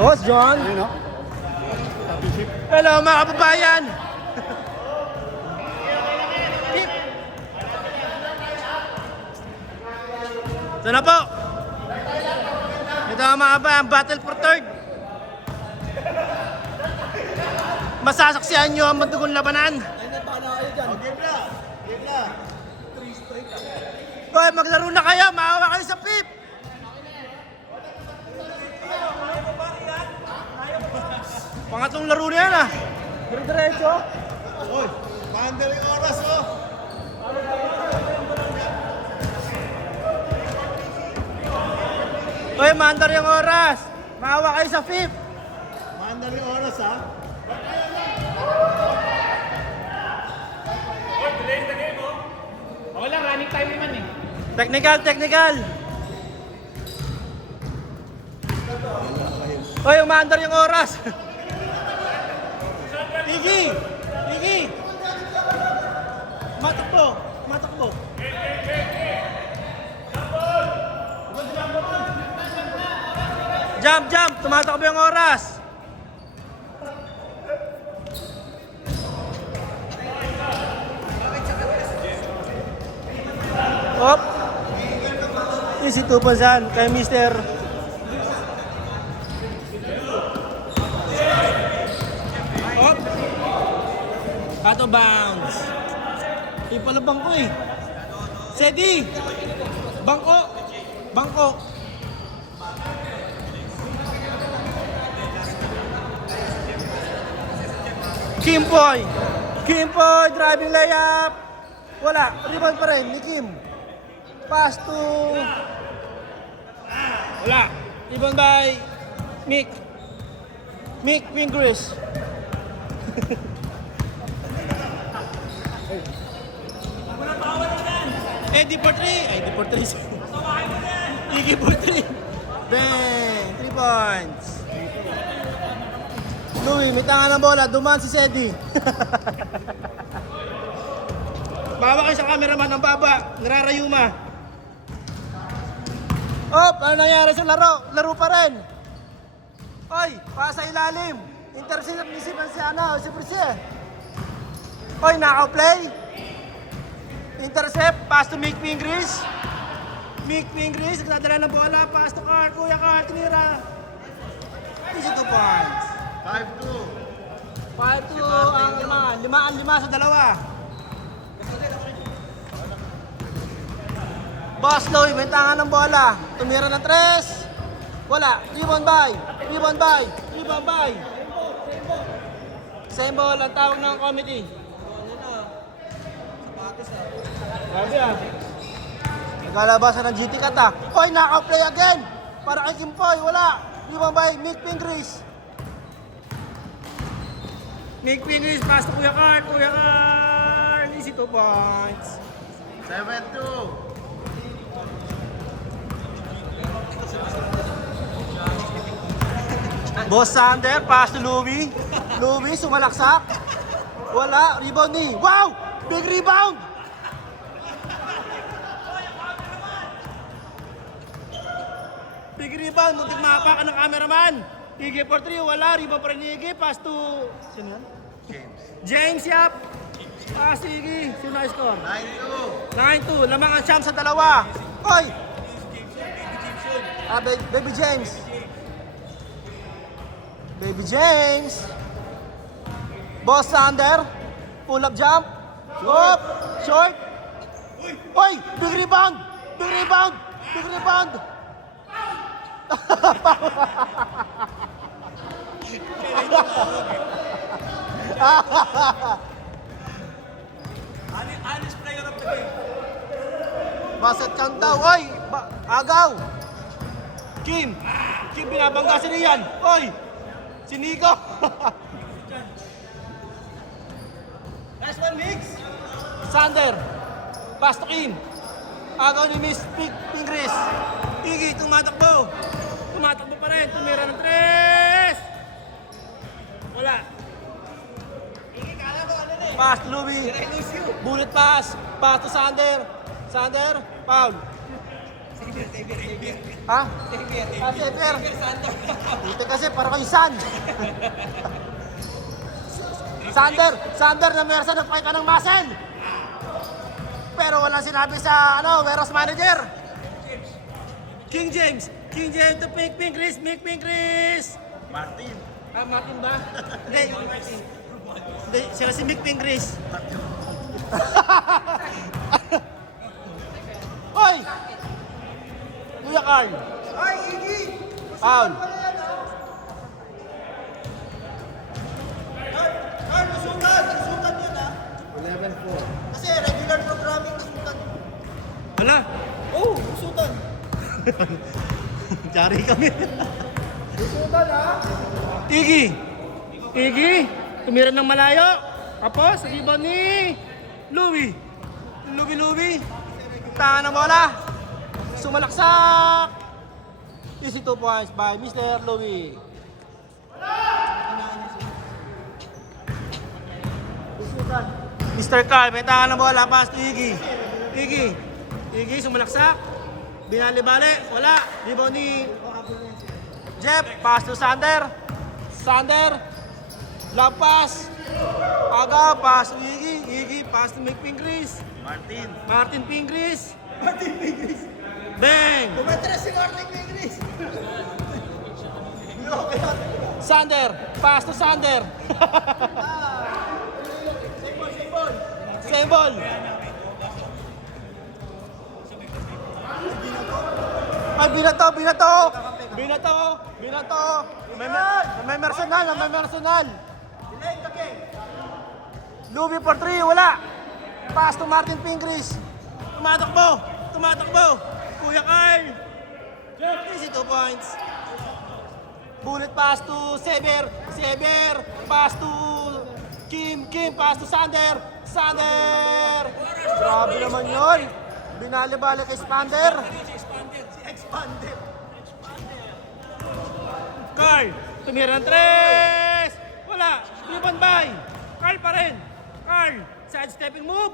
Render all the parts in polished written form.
Boss John. Ayun, no? Hello mga kababayan. Keep. Ito na po. Ito ang mga kababayan, battle for third. Masasaksihan nyo ang madugong labanan. Game na. Game na. Hoy, maglaro na kayo, maawa kayo sa pip. Pangatlong laro na yan ah. Diretso. Uy, mandaling oras, oh. Hoy, mandar yung oras. Maawa kayo sa pip. Mandaling oras, ha? Okay lang, running time naman eh. Technical. Hoy, umandar yung oras. Igi. Matakbo. Jump, tumatakbo yung oras. Hop. Easy 2% kay Mr. Hop. Out of bounds. Pala bangko eh. Sedi. Bangko. Kimpoy, driving layup. Wala, rebound pa rin ni Kim. Pass to... Wala. Rebound by Mick Fingris. Eddie for 3. Iggy for 3. Bang! 3 points. Louie, may tanga ng bola. Dumaan si Sedi. Bawa kayo sa cameraman ng baba. Nararayuma. Ano nangyari sa laro? Laro pa rin. Oy, pasa ilalim. Intercept ni si Brice. Oy, naka-play. Intercept, pass to Mick Fingris. Nagdadala ng bola, pass to Carl. Kuya Carl, tinira. Easy 2 points. 5-2. 5-2 ang limaan. 5 sa dalawa. Boss Louie, bentangan ng bola. Tumira ng 3. Wala. Rebound by. Same ball ang tawag ng committee. Grabe ah. Nagkalabasan ng GT Cat ah. Hoy, naka-play again. Para kay Kimpoy. Wala. Rebound by Mick Fingris. Pass to Kuya Carl. Easy 2 points. 7-2. Boss Sander, pass to Louie. Louie, sumalaksak. Wala, rebound ni. Wow! Big rebound! Muntik mahapakan ng cameraman. Iggy for 3, wala. Rebound pa rin ni Iggy. Pass to... Sino yan? James, yap. Pass to Iggy. Sino na score? 9-2. Lamang ang champ sa dalawa. Oy! Baby James. Boss Sander. Pull up jump. Up. Short. Oy! Big rebound. Honest player of the game. Basket count daw. Oy! Agaw! Kim binabangga si Rian. Oy! Si Nico! Last one, Mix. Sander! Pass to Kim. Agaw ni Miss Fingris. Iggy, tumatakbo pa rin. Tumira ng 3. Wala. Pass to Louie. Bullet pass. Pass to Sander. Foul. Ha? Ah, Xavier. Dito kasi para kayong San. Sander na Mersa nagpakita ng muscle. Pero walang sinabi sa warehouse manager. King James to Pink Chris. Martin. Ah, Martin ba? Hindi. Hindi, sila si Mick Chris. Hoy! Kuya Carl. Ay, Iggy! Foul. Carl, nasukat! Nasukat yun, ha? 11-4. Kasi regular programming, nasukat. Hala. Oh, nasukat. Jari kami. Nasukat, ha? Iggy. Tumira ng malayo. Tapos, rebound ni Louie. Louie. Tangan ng bola. Sumalaksak. Easy 2 points by Mr. Louie. Mr. Carl, may tangan ng bola. Pass to Iggy. Iggy, sumalaksak. Binali-bali. Wala. Rebound ni Jeff. Pass to Sander. Love pass. Aga, pass to Iggy, pass to Chris. Martin Pingris. Bang! Kumatras si Martin Pingris. Sander, pass to Sander. Same ball. Ay, binato. May personal. Louie for 3, wala. Pass to Martin Pingris. Tumatakbo. Kuya Carl. Easy 2 points. Bullet pass to Sever. Pass to Kim, pass to Sander. Grabe naman yun. Binali-bali kay Spander. Carl, tumira ng 3. Wala. Rebound by Carl pa rin. Side stepping move.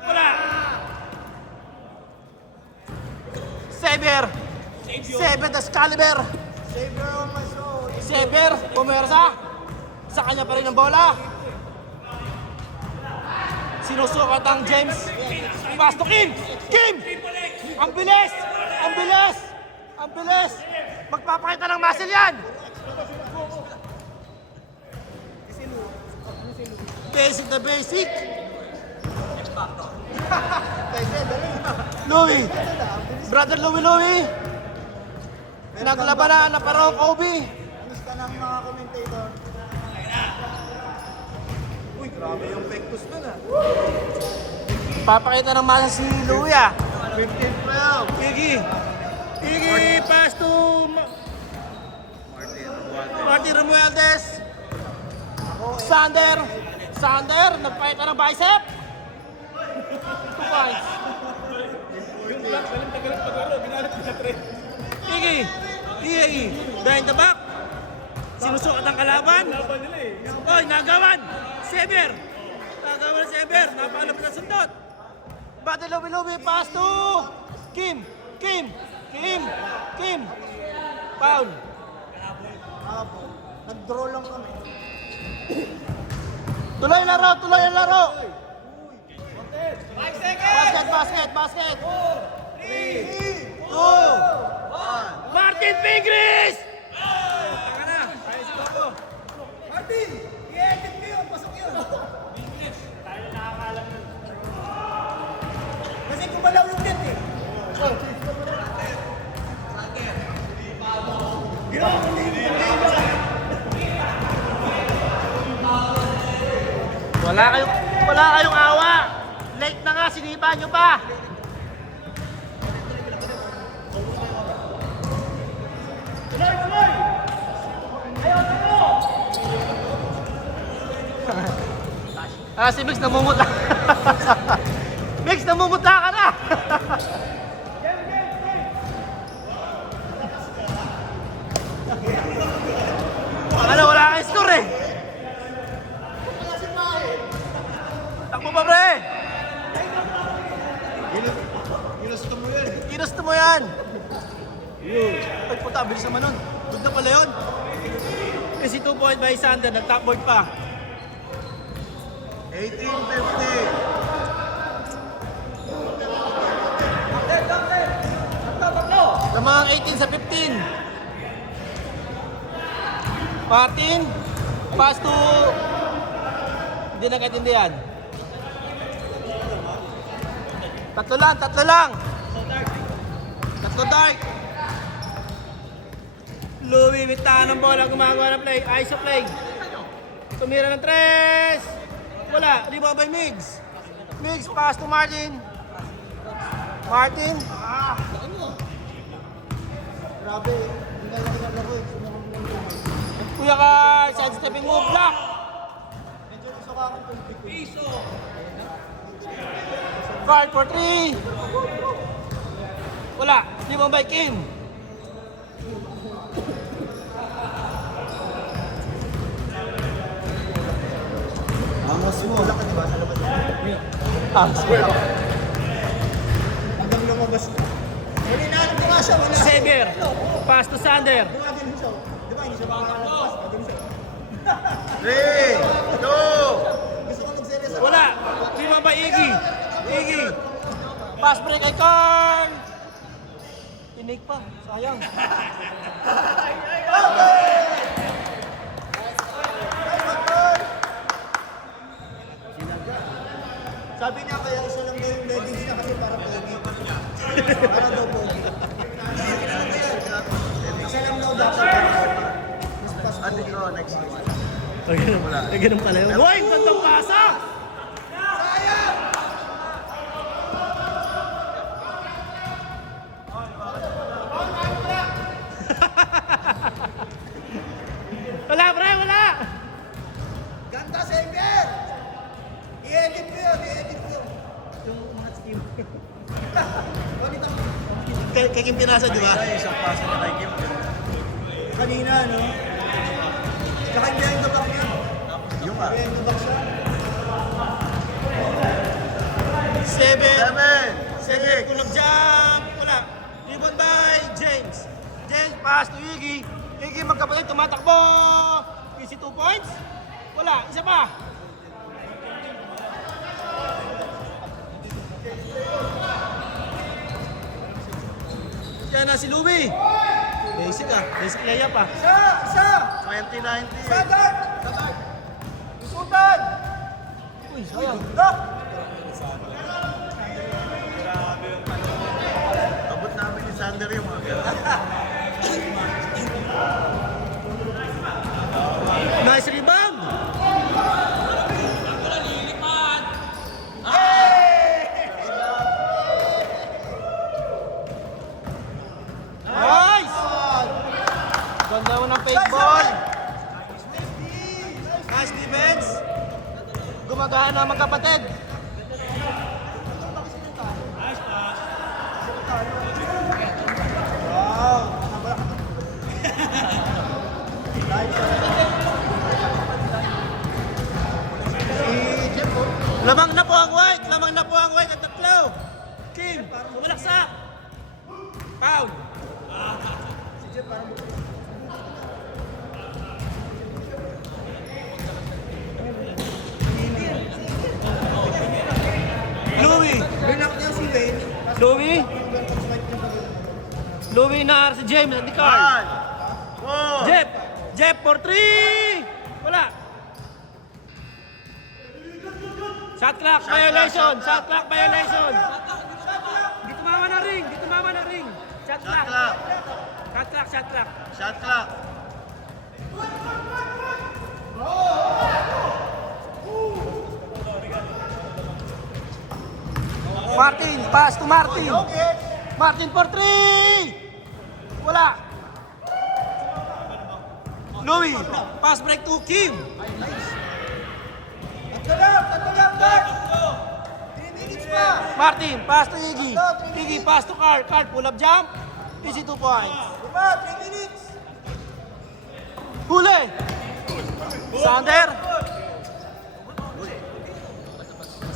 Wala. Sever, Excalibur. Sever, pumersa. Sa kanya pa rin ang bola. Sinusukat ang James. Pass to Kim. Ang bilis. Magpapakita ng muscle yan. Basic. Louie. Brother Louie. Naglabanan na parang Kobe. Anis ka ng mga commentator. Uy, grabe yung pektus nun, ha? Papakita ng muscle si Louie, ah. 15-12. Iggy, pass to Martin Romualdez. Sander, nagpakita ng bicep. 2 points. Iggy, behind the back. Sinusukat ang kalaban. Oy, nagawan. Sever. Napakalapit na sundot. Bate Louie, pass to Kim. Foul. Nag-draw lang kami. Tuloy ang laro. 5 seconds! Basket. 3, 2, 1. Martin Pingris! Martin! I-edit mo yun! Pasok yun! Kasi kumalaw yung net, eh. Wala kayong awa. Late na nga, siniba nyo pa. Si Mix namumutla. Mix, namumutla ka na. Wala kang score eh. Takbo pa, pre. Ginusto mo yun. Ginusto mo yan. Ay, puta, bilis naman nun. Good na pala yun. Kasi 2 point by Sander, nag-top board pa. 18-50. Lamang 18 sa 15. Martin, pass to... Hindi nagkaintindihan. Tatlo lang. Tatlo dark. Louie, mitaan ng bola, gumagawa ng play. ISO play. Tumira ng 3. Wala, rebound by Migs. Migs, pass to Martin. Martin. Grabe, hindi na lang nalaro eh. Kuya ka, side stepping move, block. Medyo nasukakan ko yung pico. Guard for 3. Wala, rebound by Kim. Angas mo. Wala ka diba? Alam mo diba? Hanggang lumabas na. Huli na alam ko nga siya, wala. Xavier, pass to Sander. Bumagin mo siya. Di ba, hindi siya makakalagpas. Bumagin siya. 3, 2. Gusto ko magserye sa... Wala, rebound by Iggy. Iggy. Pass break kay Carl. Tinig pa, sayang. Sabi niya kaya isa lang daw yung leggings niya kasi para pogi. Para daw pogi. Isa lang daw dapat. Ate ko, next one. Ay, ganun pala yun. Hoy, gandang pasa! Wala, pre, wala! Ganda, Sanger! I-edit ko yun, i-edit ko yun. Yung mga team. Ulit ang... Kay Kim Pinasa, di ba? Ay, isang pasa na kay Kim. Kanina, no? Tsaka yung behind the back niya. Yung ah. Behind the back siya. 7. 7, 6. Kulog jump! Wala. Rebound by James. James, pass to Iggy. Iggy magkapatid, tumatakbo! Easy 2 points? Wala, isa pa. Yan na si Louie. Basic ah. Basic layup ah. Isa! 20-19. Isa, guard! Isutan! Uy, sayang. Lock! Abot namin ni Sander yung mga gano'n. Nice rebound! Nice! Ganda mo ng fake ball. Nice defense. Gumagana magkapatid. Lamang na po ang white! Lamang na po ang white at tatlo! Kim, bumalaksak! Foul! Louie! Binak niya si Wayne. Louie? Louie na si James at ni Carl. 1, 4. Jeff for 3! Wala! Shot clock violation! Shot clock violation! Di tumama na ring! Di tumama na ring! Shot Shot clock! clock. Shot clock! Shot clock! Shot clock. Martin! Pass to Martin! Martin for 3! Wala! Louie! Pass break to Kim! Tatlo lang, guard! 3 minutes pa! Martin! Pass to Iggy! Iggy pass to Carl! Carl pull up jump! Easy 2 points! Diba? 3 minutes! Huli! Sander!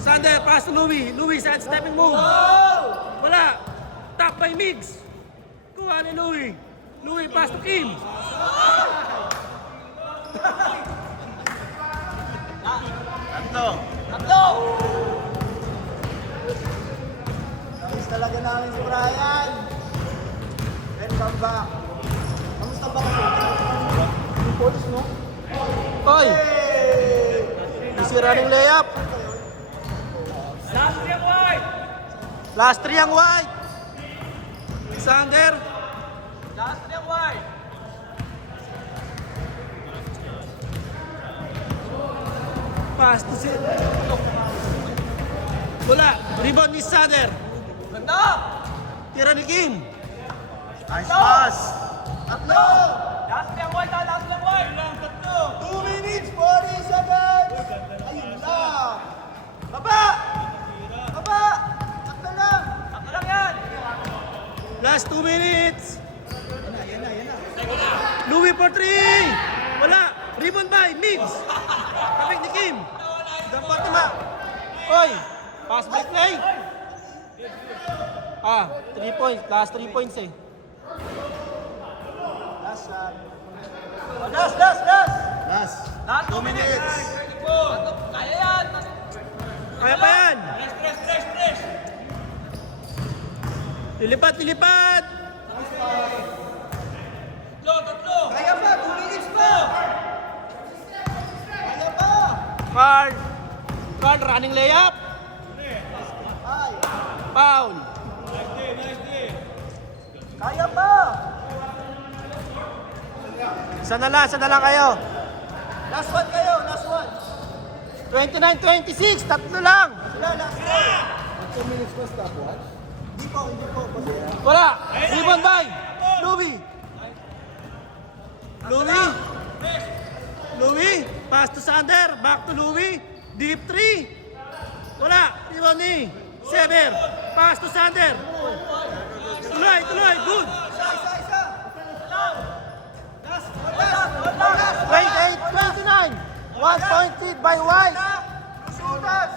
Sander, pass to Louie. Louie, side stepping move. Wala. Tap by Migs. Kuha ni Louie. Louie, pass to Kim. Tatlo. Namiss talaga namin si Brian. Welcome back. Kamusta ba kasi? Yung polis, no? Oy! Easy running layup. Last 3 ang white. Alexander. Pass to si... Wala. Rebound ni Sander. Tira ni Kim. Nice pass. Tatlo! 2 minutes, 40 seconds! Ayun lang! Baba! Baba! Tatlo lang! Last 2 minutes. Yan na. Louie for 3. Wala. Rebound by Migs. Kapit ni Kim. Dampar tama. Oy. Pass break play. 3 points. Last 3 points eh. Last shot. Last. 2 minutes. Kaya pa yan. Lilipat. Kaya pa, 2 minutes pa! Kaya pa! Carl running layup. Ay, Foul. kaya pa! Isa na lang kayo. Last one kayo, last one! 29-26. Tatlo lang. Sila, last one! 2 minutes pa stopwatch? Hindi po. Wala. Rebound by Louie. Louie. Pass to Sander. Back to Louie. Deep 3. Wala. Rebound ni Sever. Pass to Sander. Tuloy. Good. Isa! Last! 28-29. 1 point lead by White. Shooters!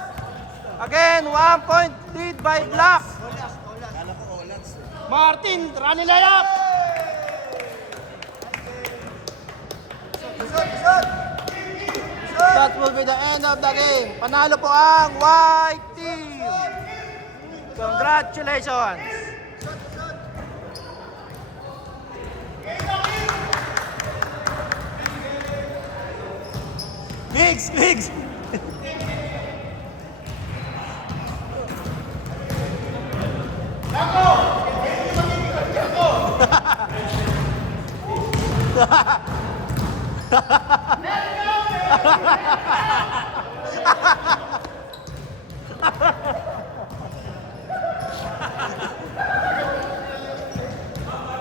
Again, 1 point lead by Black. Olas. Martin, running layup. Isod! That will be the end of the game. Panalo po ang White team. Congratulations. Gigs.